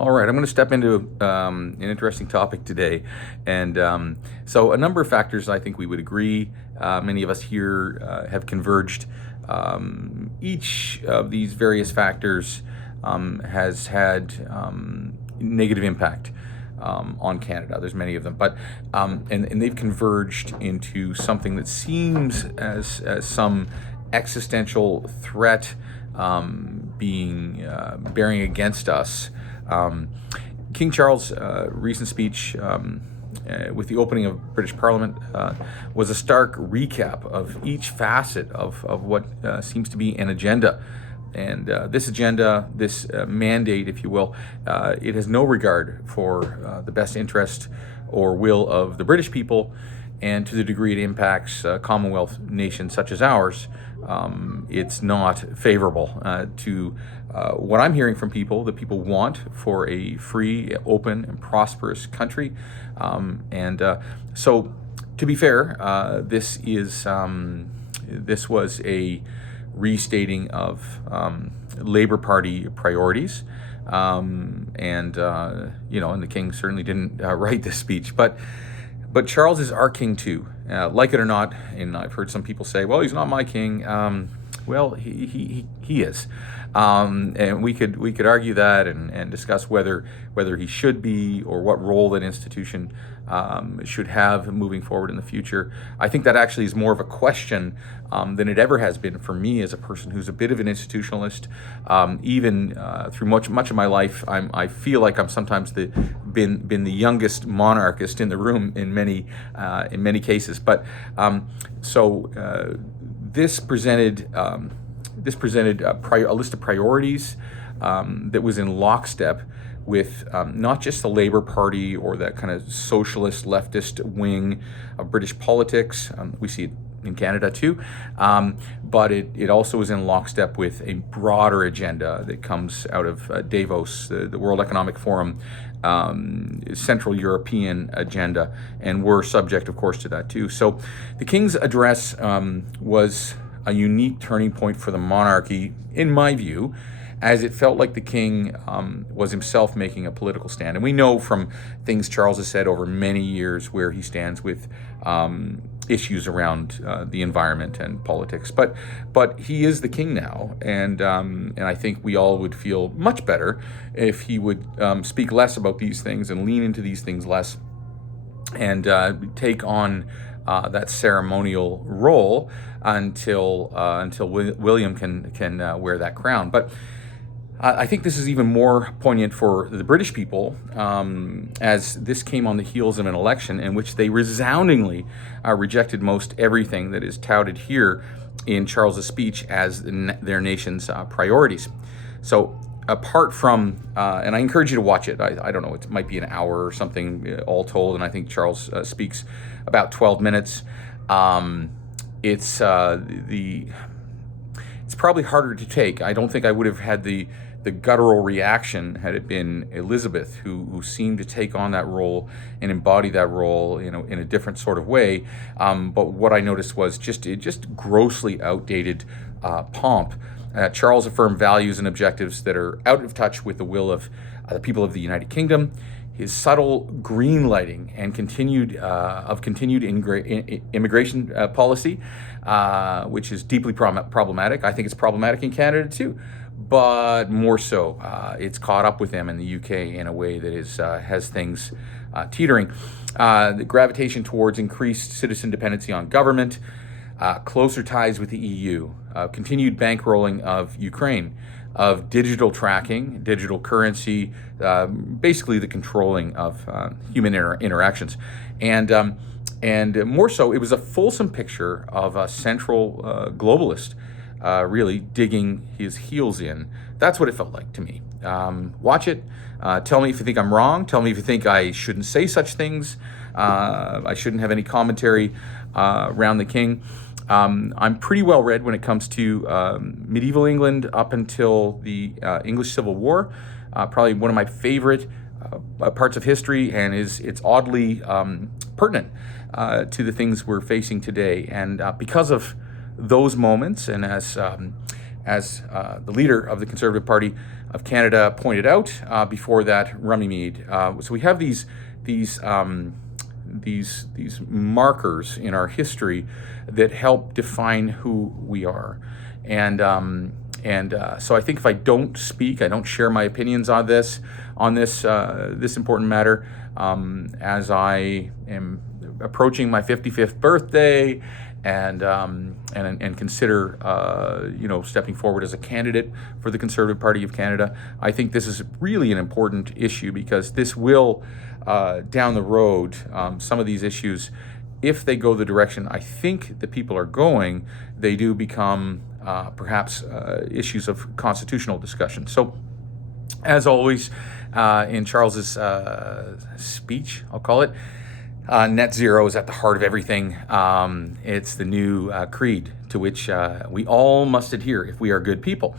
All right, I'm going to step into an interesting topic today. And so, a number of factors I think we would agree. Many of us here have converged. Each of these various factors has had negative impact on Canada. There's many of them, but and they've converged into something that seems as some existential threat being bearing against us. Um, King Charles' recent speech with the opening of British Parliament was a stark recap of each facet of what seems to be an agenda. And this agenda, this mandate, if you will, it has no regard for the best interest or will of the British people. And to the degree it impacts Commonwealth nations such as ours, it's not favorable to what I'm hearing from people that people want for a free, open, and prosperous country. So, to be fair, this was a restating of Labour Party priorities, and the King certainly didn't write this speech, but Charles is our king too, like it or not. And I've heard some people say, "Well, he's not my king." Well, he is, and we could argue that and discuss whether he should be or what role that institution should have moving forward in the future. I think that actually is more of a question than it ever has been for me as a person who's a bit of an institutionalist. Even through much of my life, I feel like I'm sometimes been the youngest monarchist in the room in many cases. But this presented a list of priorities that was in lockstep with not just the Labour Party or that kind of socialist leftist wing of British politics. We see it in Canada too, but it also is in lockstep with a broader agenda that comes out of Davos, the World Economic Forum, Central European agenda, and we're subject, of course, to that too. So the King's address was a unique turning point for the monarchy, in my view, as it felt like the King was himself making a political stand. And we know from things Charles has said over many years where he stands with issues around the environment and politics. But he is the King now, and I think we all would feel much better if he would speak less about these things and lean into these things less, and take on that ceremonial role until William can wear that crown. But I think this is even more poignant for the British people, as this came on the heels of an election in which they resoundingly rejected most everything that is touted here in Charles's speech as their nation's priorities. So, apart from, and I encourage you to watch it. I don't know, it might be an hour or something all told, and I think Charles speaks about 12 minutes. It's probably harder to take. I don't think I would have had the guttural reaction had it been Elizabeth, who seemed to take on that role and embody that role, in a different sort of way. But what I noticed was just grossly outdated pomp. Charles affirmed values and objectives that are out of touch with the will of the people of the United Kingdom. His subtle green lighting and continued immigration policy, which is deeply problematic. I think it's problematic in Canada too, but more so, it's caught up with them in the UK in a way that has things teetering. The gravitation towards increased citizen dependency on government, closer ties with the EU, continued bankrolling of Ukraine, of digital tracking, digital currency, basically the controlling of human interactions. And more so, it was a fulsome picture of a central globalist really digging his heels in. That's what it felt like to me. Watch it. Tell me if you think I'm wrong. Tell me if you think I shouldn't say such things. I shouldn't have any commentary around the King. I'm pretty well read when it comes to medieval England up until the English Civil War. Probably one of my favorite parts of history, and it's oddly pertinent to the things we're facing today. And because of those moments, and as the leader of the Conservative Party, of Canada pointed out. Before that, Runnymede. So we have these markers in our history that help define who we are. So I think if I don't speak, I don't share my opinions on this important matter, as I am approaching my 55th birthday, and consider stepping forward as a candidate for the Conservative Party of Canada. I think this is really an important issue, because this will, down the road, some of these issues, if they go the direction I think the people are going, they do become perhaps issues of constitutional discussion. So, as always, in Charles's speech, I'll call it, net zero is at the heart of everything. It's the new creed to which we all must adhere if we are good people.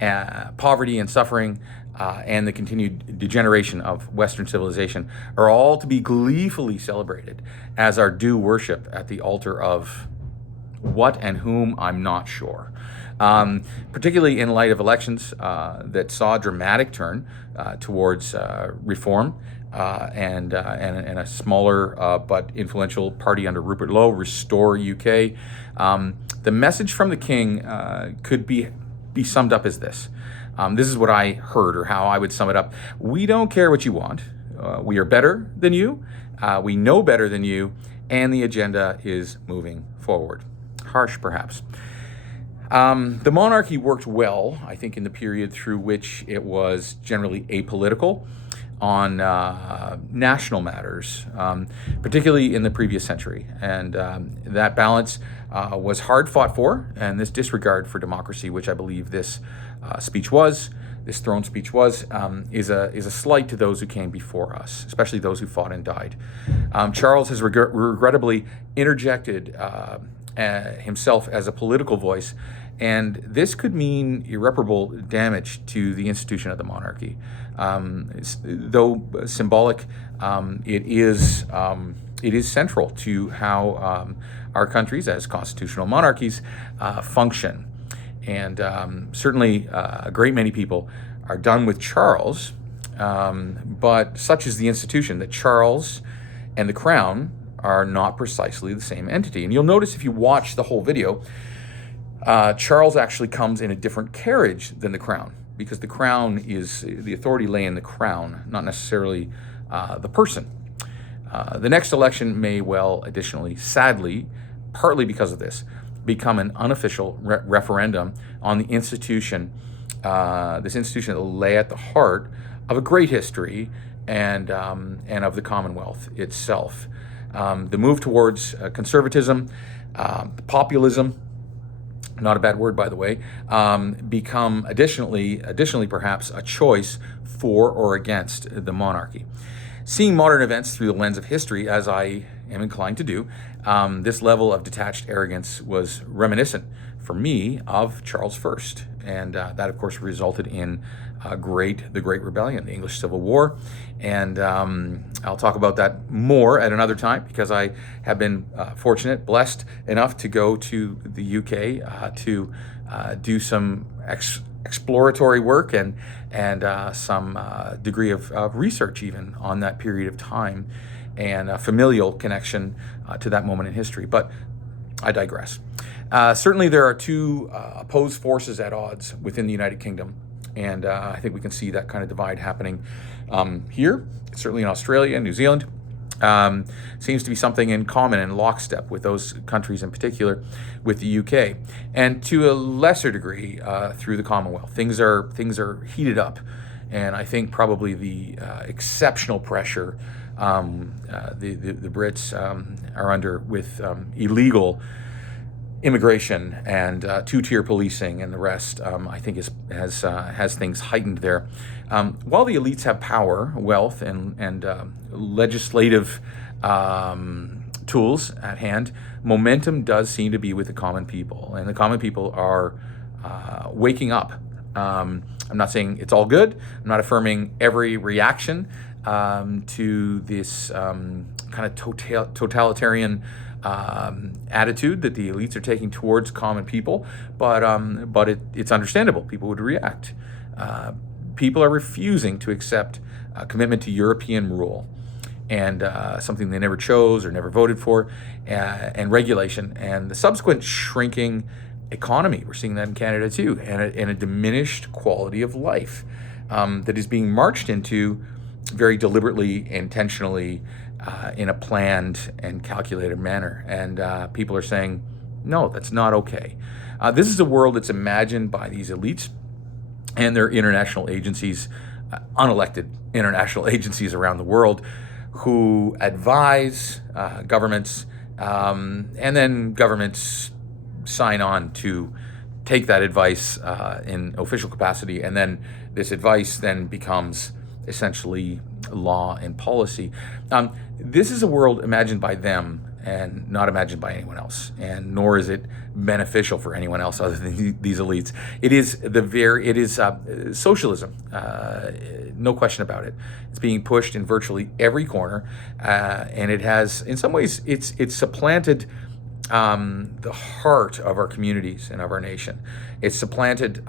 Poverty and suffering and the continued degeneration of Western civilization are all to be gleefully celebrated as our due worship at the altar of what and whom I'm not sure. Particularly in light of elections that saw a dramatic turn towards reform, and a smaller but influential party under Rupert Lowe, Restore UK. The message from the King could be summed up as this. This is what I heard, or how I would sum it up. We don't care what you want. We are better than you. We know better than you. And the agenda is moving forward. Harsh, perhaps. The monarchy worked well, I think, in the period through which it was generally apolitical on national matters, particularly in the previous century. And that balance was hard fought for, and this disregard for democracy, which I believe this throne speech was, is a slight to those who came before us, especially those who fought and died. Charles has regrettably interjected himself as a political voice, and this could mean irreparable damage to the institution of the monarchy. Though symbolic, it is central to how our countries, as constitutional monarchies, function. And certainly a great many people are done with Charles, but such is the institution that Charles and the Crown are not precisely the same entity. And you'll notice if you watch the whole video, Charles actually comes in a different carriage than the Crown, because the authority lay in the Crown, not necessarily the person. The next election may well, additionally, sadly, partly because of this, become an unofficial referendum on the institution, this institution that lay at the heart of a great history and of the Commonwealth itself. The move towards conservatism, populism, not a bad word, by the way, become additionally perhaps a choice for or against the monarchy. Seeing modern events through the lens of history, as I am inclined to do, this level of detached arrogance was reminiscent, for me, of Charles I. And that, of course, resulted in the Great Rebellion, the English Civil War. And I'll talk about that more at another time, because I have been blessed enough to go to the UK to do some exploratory work and some degree of research even on that period of time, and a familial connection to that moment in history. But I digress. Certainly there are two opposed forces at odds within the United Kingdom, and I think we can see that kind of divide happening here, certainly in Australia and New Zealand. Seems to be something in common and lockstep with those countries, in particular with the UK, and to a lesser degree through the Commonwealth. Things are heated up, and I think probably the exceptional pressure the Brits are under with illegal immigration and two-tier policing and the rest, I think has things heightened there. While the elites have power, wealth, and legislative tools at hand, momentum does seem to be with the common people, and the common people are waking up. I'm not saying it's all good. I'm not affirming every reaction to this kind of totalitarian attitude that the elites are taking towards common people, but it's understandable. People would react people are refusing to accept a commitment to European rule and something they never chose or never voted for, and regulation, and the subsequent shrinking economy. We're seeing that in Canada too, and a diminished quality of life that is being marched into very deliberately, intentionally, in a planned and calculated manner. And people are saying, no, that's not okay. This is a world that's imagined by these elites and their international agencies, unelected international agencies around the world, who advise governments, and then governments sign on to take that advice in official capacity, and then this advice then becomes essentially law and policy. This is a world imagined by them and not imagined by anyone else, and nor is it beneficial for anyone else other than these elites. It is socialism, no question about it. It's being pushed in virtually every corner, and it has, in some ways, it's supplanted the heart of our communities and of our nation. It's supplanted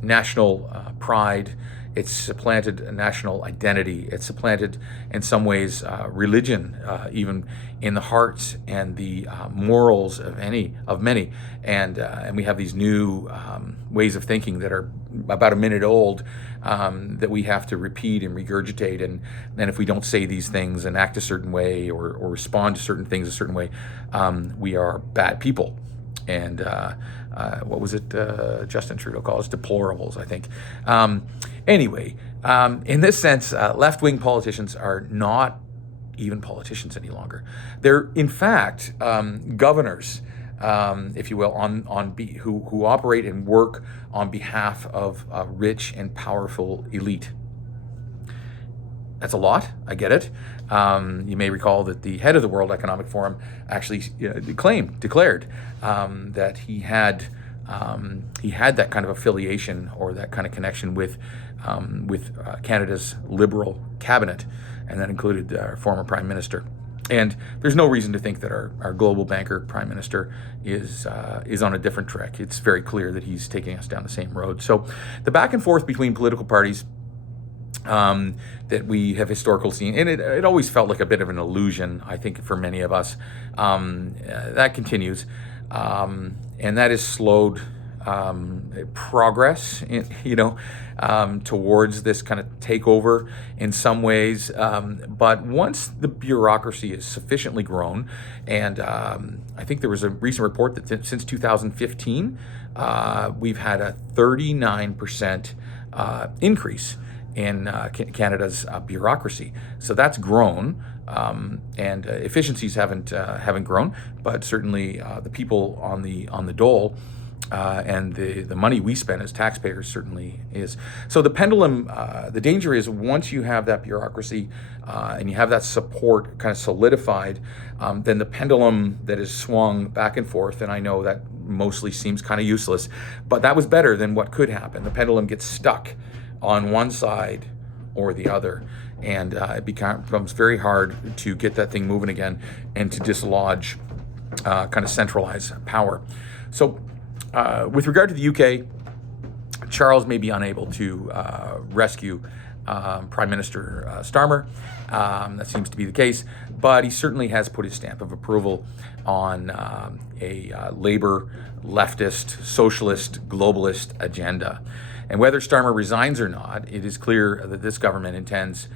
national pride. It's supplanted national identity. It's supplanted, in some ways, religion, even in the hearts and the morals of many. And we have these new ways of thinking that are about a minute old, that we have to repeat and regurgitate. And if we don't say these things and act a certain way or respond to certain things a certain way, we are bad people. And what was it? Justin Trudeau calls deplorables, I think. Anyway, in this sense, left-wing politicians are not even politicians any longer. They're, in fact, governors, if you will, who operate and work on behalf of a rich and powerful elite. That's a lot. I get it. You may recall that the head of the World Economic Forum actually declared that he had that kind of affiliation or that kind of connection with Canada's Liberal cabinet, and that included our former Prime Minister. And there's no reason to think that our global banker Prime Minister is on a different track. It's very clear that he's taking us down the same road. So the back and forth between political parties that we have historically seen, and it always felt like a bit of an illusion, I think, for many of us. That continues, and that has slowed progress, towards this kind of takeover in some ways. But once the bureaucracy is sufficiently grown, and I think there was a recent report that since 2015, we've had a 39% increase in Canada's bureaucracy. So that's grown, and efficiencies haven't grown, but certainly the people on the dole and the money we spend as taxpayers certainly is. So the pendulum, the danger is once you have that bureaucracy and you have that support kind of solidified, then the pendulum that is swung back and forth, and I know that mostly seems kind of useless, but that was better than what could happen. The pendulum gets stuck on one side or the other, and it becomes very hard to get that thing moving again and to dislodge, kind of centralize power. So with regard to the UK, Charles may be unable to rescue Prime Minister Starmer. That seems to be the case, but he certainly has put his stamp of approval on a Labour, leftist, socialist, globalist agenda. And whether Starmer resigns or not, it is clear that this government intends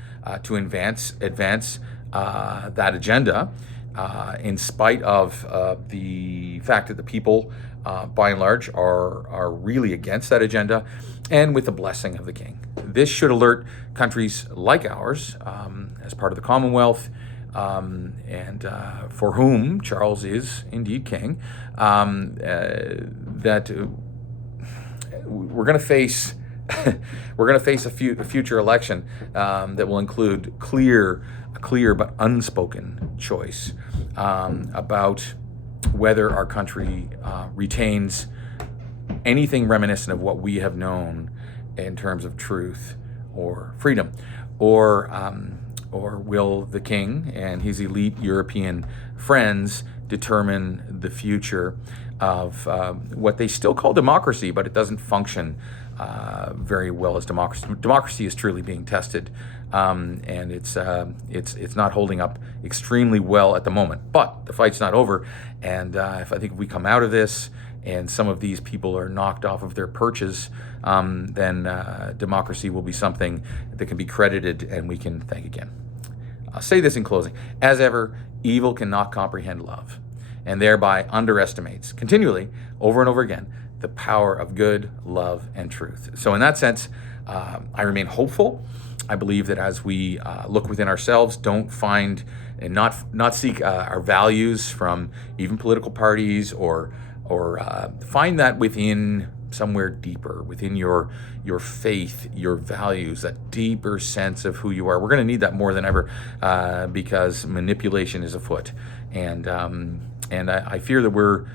to advance that agenda, in spite of the fact that the people, by and large, are really against that agenda, and with the blessing of the King. This should alert countries like ours, as part of the Commonwealth, and for whom Charles is indeed King, that we're going to face a future election that will include a clear but unspoken choice about whether our country retains anything reminiscent of what we have known in terms of truth or freedom, or will the King and his elite European friends determine the future of what they still call democracy, but it doesn't function very well as democracy. Democracy is truly being tested, and it's not holding up extremely well at the moment. But the fight's not over, and if we come out of this and some of these people are knocked off of their perches, then democracy will be something that can be credited and we can thank again. I'll say this in closing. As ever, evil cannot comprehend love, and thereby underestimates continually, over and over again, the power of good, love, and truth. So in that sense, I remain hopeful. I believe that as we look within ourselves, don't find and not seek our values from even political parties or find that within somewhere deeper, within your faith, your values, that deeper sense of who you are. We're going to need that more than ever because manipulation is afoot, and I fear that we're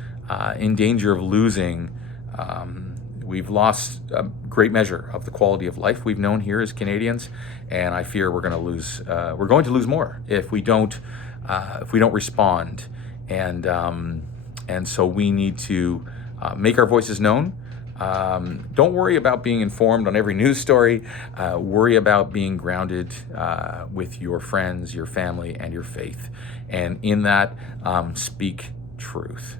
in danger of losing. We've lost a great measure of the quality of life we've known here as Canadians, and I fear we're going to lose. We're going to lose more if we don't respond, and so we need to make our voices known. Don't worry about being informed on every news story. Worry about being grounded with your friends, your family, and your faith, and in that, speak truth,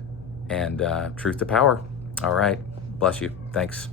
and truth to power. All right. Bless you. Thanks.